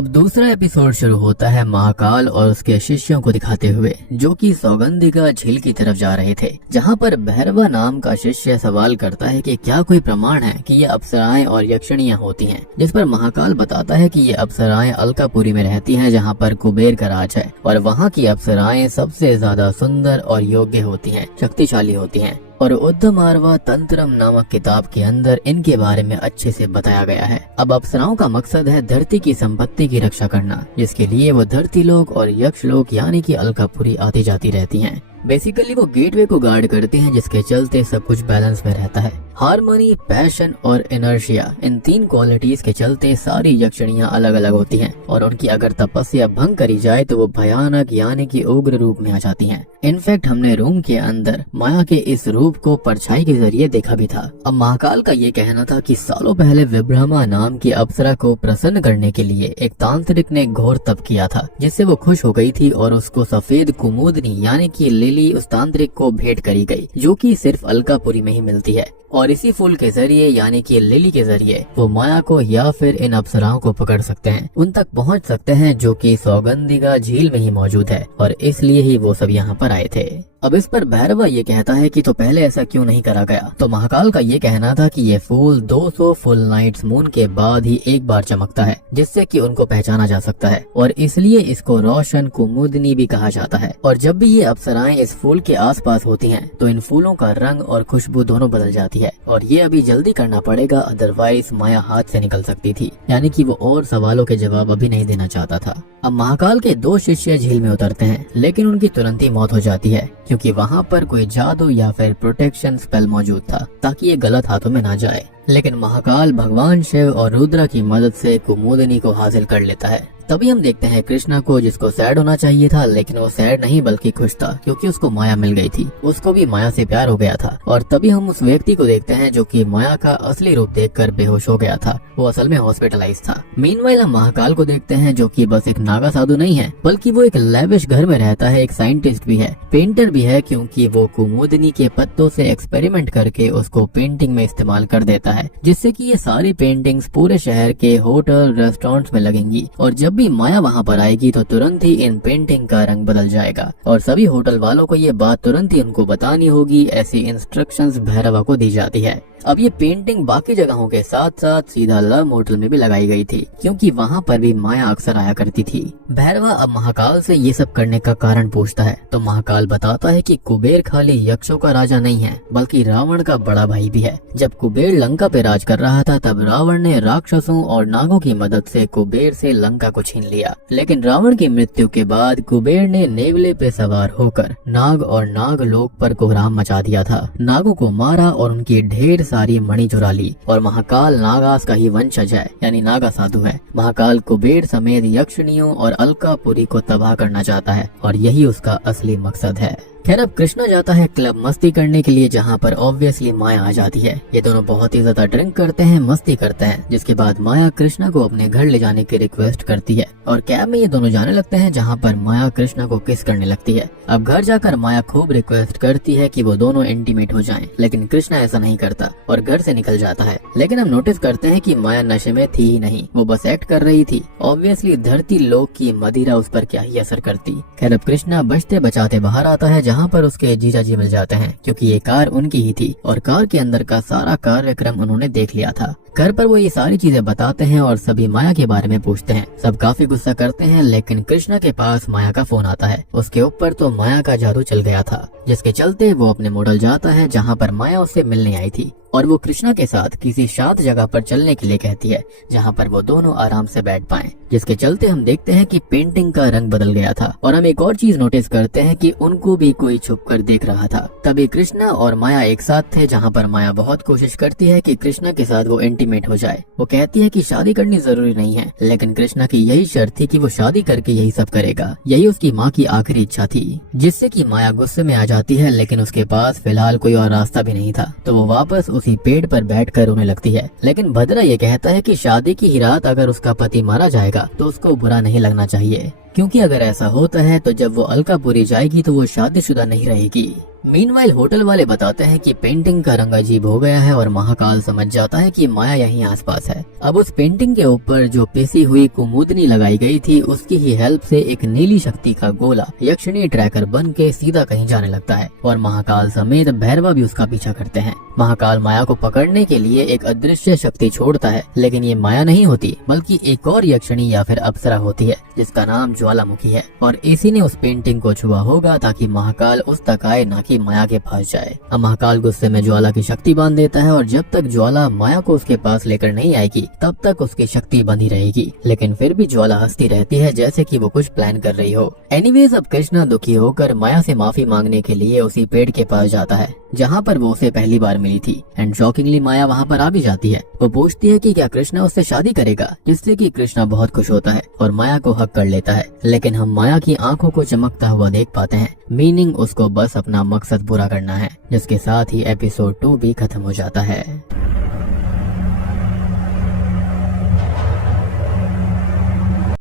अब दूसरा एपिसोड शुरू होता है महाकाल और उसके शिष्यों को दिखाते हुए, जो कि सौगंधिका झील की तरफ जा रहे थे, जहां पर भैरवा नाम का शिष्य सवाल करता है कि क्या कोई प्रमाण है कि ये अप्सराएं और यक्षिणियां होती हैं, जिस पर महाकाल बताता है कि ये अप्सराएं अलकापुरी में रहती हैं, जहां पर कुबेर का राज है और वहां की अप्सराएं सबसे ज्यादा सुंदर और योग्य होती हैं, शक्तिशाली होती हैं। और उद्धमार्वा तंत्रम नामक किताब के अंदर इनके बारे में अच्छे से बताया गया है। अब अप्सराओं का मकसद है धरती की संपत्ति की रक्षा करना, जिसके लिए वो धरती लोक और यक्ष लोक यानी कि अलकापुरी आती जाती रहती हैं। बेसिकली वो गेटवे को गार्ड करते हैं, जिसके चलते सब कुछ बैलेंस में रहता है। हार्मनी, पैशन और इनर्शिया, इन तीन क्वालिटीज के चलते सारी यक्षिणियां अलग अलग होती हैं और उनकी अगर तपस्या भंग करी जाए तो वो भयानक यानी कि उग्र रूप में आ जाती हैं। इनफैक्ट हमने रूम के अंदर माया के इस रूप को परछाई के जरिए देखा भी था। अब महाकाल का ये कहना था कि सालों पहले विभ्रमा नाम की अप्सरा को प्रसन्न करने के लिए एक तांत्रिक ने घोर तप किया था, जिससे वो खुश हो गई थी और उसको सफेद कुमुदनी यानी कि लिली उस तांत्रिक को भेंट करी गई, जो कि सिर्फ अलकापुरी में ही मिलती है। और इसी फूल के जरिए यानी कि लिली के जरिए वो माया को या फिर इन अप्सराओं को पकड़ सकते हैं, उन तक पहुंच सकते हैं, जो कि सौगंधिका झील में ही मौजूद है और इसलिए ही वो सब यहाँ पर आए थे। अब इस पर भैरवा ये कहता है कि तो पहले ऐसा क्यों नहीं करा गया। तो महाकाल का ये कहना था कि ये फूल 200 फुल नाइट्स मून के बाद ही एक बार चमकता है, जिससे कि उनको पहचाना जा सकता है और इसलिए इसको रोशन कुमुदनी भी कहा जाता है। और जब भी ये अप्सराएं इस फूल के आसपास होती हैं, तो इन फूलों का रंग और खुशबू दोनों बदल जाती है और ये अभी जल्दी करना पड़ेगा, अदरवाइज माया हाथ से निकल सकती थी। यानी कि वो और सवालों के जवाब अभी नहीं देना चाहता था। अब महाकाल के 2 शिष्य झील में उतरते हैं, लेकिन उनकी तुरंत ही मौत हो जाती है, क्योंकि वहाँ पर कोई जादू या फिर प्रोटेक्शन स्पेल मौजूद था ताकि ये गलत हाथों में ना जाए। लेकिन महाकाल भगवान शिव और रुद्रा की मदद से कुमुदनी को हासिल कर लेता है। तभी हम देखते हैं कृष्णा को, जिसको सैड होना चाहिए था, लेकिन वो सैड नहीं बल्कि खुश था, क्योंकि उसको माया मिल गई थी। उसको भी माया से प्यार हो गया था। और तभी हम उस व्यक्ति को देखते हैं जो कि माया का असली रूप देखकर बेहोश हो गया था। वो असल में हॉस्पिटलाइज था। मीनवाइल हम महाकाल को देखते हैं, जो कि बस एक नागा साधु नहीं है, बल्कि वो एक लेविश घर में रहता है, एक साइंटिस्ट भी है, पेंटर भी है, क्योंकि वो कुमुदनी के पत्तों से एक्सपेरिमेंट करके उसको पेंटिंग में इस्तेमाल कर देता है, जिससे कि ये सारी पेंटिंग्स पूरे शहर के होटल रेस्टोरेंट्स में लगेंगी। और जब भी माया वहाँ पर आएगी तो तुरंत ही इन पेंटिंग का रंग बदल जाएगा और सभी होटल वालों को ये बात तुरंत ही उनको बतानी होगी। ऐसी इंस्ट्रक्शंस भैरवा को दी जाती है। अब ये पेंटिंग बाकी जगहों के साथ साथ सीधा लव होटल में भी लगाई गई थी, क्योंकि वहाँ पर भी माया अक्सर आया करती थी। भैरवा अब महाकाल से ये सब करने का कारण पूछता है, तो महाकाल बताता है कि कुबेर खाली यक्षों का राजा नहीं है, बल्कि रावण का बड़ा भाई भी है। जब कुबेर लंका पे राज कर रहा था, तब रावण ने राक्षसों और नागों की मदद से कुबेर से लंका को छीन लिया। लेकिन रावण की मृत्यु के बाद कुबेर ने नेवले पे सवार होकर नाग और नाग लोक पर कोहराम मचा दिया था। नागों को मारा और उनकी ढेर सारी मणि चुरा ली। और महाकाल नागास का ही वंशज है, यानी नागा साधु है। महाकाल कुबेर समेत यक्षिणियों और अलकापुरी को तबाह करना चाहता है और यही उसका असली मकसद है। खैर अब कृष्णा जाता है क्लब मस्ती करने के लिए, जहाँ पर ऑब्वियसली माया आ जाती है। ये दोनों बहुत ही ज्यादा ड्रिंक करते हैं, मस्ती करते हैं, जिसके बाद माया कृष्णा को अपने घर ले जाने की रिक्वेस्ट करती है और कैब में ये दोनों जाने लगते हैं, जहाँ पर माया कृष्णा को किस करने लगती है। अब घर जाकर माया खूब रिक्वेस्ट करती है कि वो दोनों इंटीमेट हो जाएं, लेकिन कृष्णा ऐसा नहीं करता और घर से निकल जाता है। लेकिन हम नोटिस करते हैं कि माया नशे में थी ही नहीं, वो बस एक्ट कर रही थी। ऑब्वियसली धरती लोक की मदिरा उस पर क्या ही असर करती। खैर अब कृष्णा बचते बचाते बाहर आता है, जहाँ पर उसके जीजा जी मिल जाते हैं, क्योंकि ये कार उनकी ही थी और कार के अंदर का सारा कार्यक्रम उन्होंने देख लिया था। घर पर वो ये सारी चीजें बताते हैं और सभी माया के बारे में पूछते हैं। सब काफी गुस्सा करते हैं, लेकिन कृष्णा के पास माया का फोन आता है। उसके ऊपर तो माया का जादू चल गया था, जिसके चलते वो अपने मॉडल जाता है, जहाँ पर माया उससे मिलने आई थी और वो कृष्णा के साथ किसी शांत जगह पर चलने के लिए कहती है, जहाँ पर वो दोनों आराम से बैठ पाएं। जिसके चलते हम देखते हैं कि पेंटिंग का रंग बदल गया था और हम एक और चीज नोटिस करते हैं कि उनको भी कोई छुपकर देख रहा था। तभी कृष्णा और माया एक साथ थे, जहाँ पर माया बहुत कोशिश करती है कि कृष्णा के साथ वो इंटीमेट हो जाए। वो कहती है कि शादी करनी जरूरी नहीं है, लेकिन कृष्णा की यही शर्त थी कि वो शादी करके यही सब करेगा। यही उसकी माँ की आखिरी इच्छा थी, जिससे कि माया गुस्से में आ जाती है। लेकिन उसके पास फिलहाल कोई और रास्ता भी नहीं था, तो वो वापस उसी पेड़ पर बैठकर रोने लगती है। लेकिन भद्रा ये कहता है कि शादी की ही रात अगर उसका पति मारा जाएगा तो उसको बुरा नहीं लगना चाहिए। क्योंकि अगर ऐसा होता है तो जब वो अलकापुरी जाएगी तो वो शादीशुदा नहीं रहेगी। मीनवाइल होटल वाले बताते हैं कि पेंटिंग का रंग अजीब हो गया है और महाकाल समझ जाता है कि माया यहीं आसपास है। अब उस पेंटिंग के ऊपर जो पिसी हुई कुमुदनी लगाई गई थी उसकी ही हेल्प से एक नीली शक्ति का गोला यक्षिणी ट्रैकर बन के सीधा कहीं जाने लगता है और महाकाल समेत भैरवा भी उसका पीछा करते हैं। महाकाल माया को पकड़ने के लिए एक अदृश्य शक्ति छोड़ता है, लेकिन ये माया नहीं होती बल्कि एक और यक्षिणी या फिर अप्सरा होती है जिसका नाम ज्वालामुखी है और इसी ने उस पेंटिंग को छुआ होगा ताकि महाकाल उस तक आए न कि माया के पास जाए। अब महाकाल गुस्से में ज्वाला की शक्ति बांध देता है और जब तक ज्वाला माया को उसके पास लेकर नहीं आएगी तब तक उसकी शक्ति बंधी रहेगी, लेकिन फिर भी ज्वाला हंसती रहती है जैसे कि वो कुछ प्लान कर रही हो। एनीवेज अब कृष्णा दुखी होकर माया से माफी मांगने के लिए उसी पेड़ के पास जाता है जहाँ पर वो उसे पहली बार मिली थी एंड शॉकिंगली माया वहाँ पर आ भी जाती है। वो पूछती है कि क्या कृष्णा उससे शादी करेगा, जिससे कि कृष्णा बहुत खुश होता है और माया को हक कर लेता है। लेकिन हम माया की आंखों को चमकता हुआ देख पाते हैं, मीनिंग उसको बस अपना मकसद पूरा करना है, जिसके साथ ही एपिसोड 2 भी खत्म हो जाता है।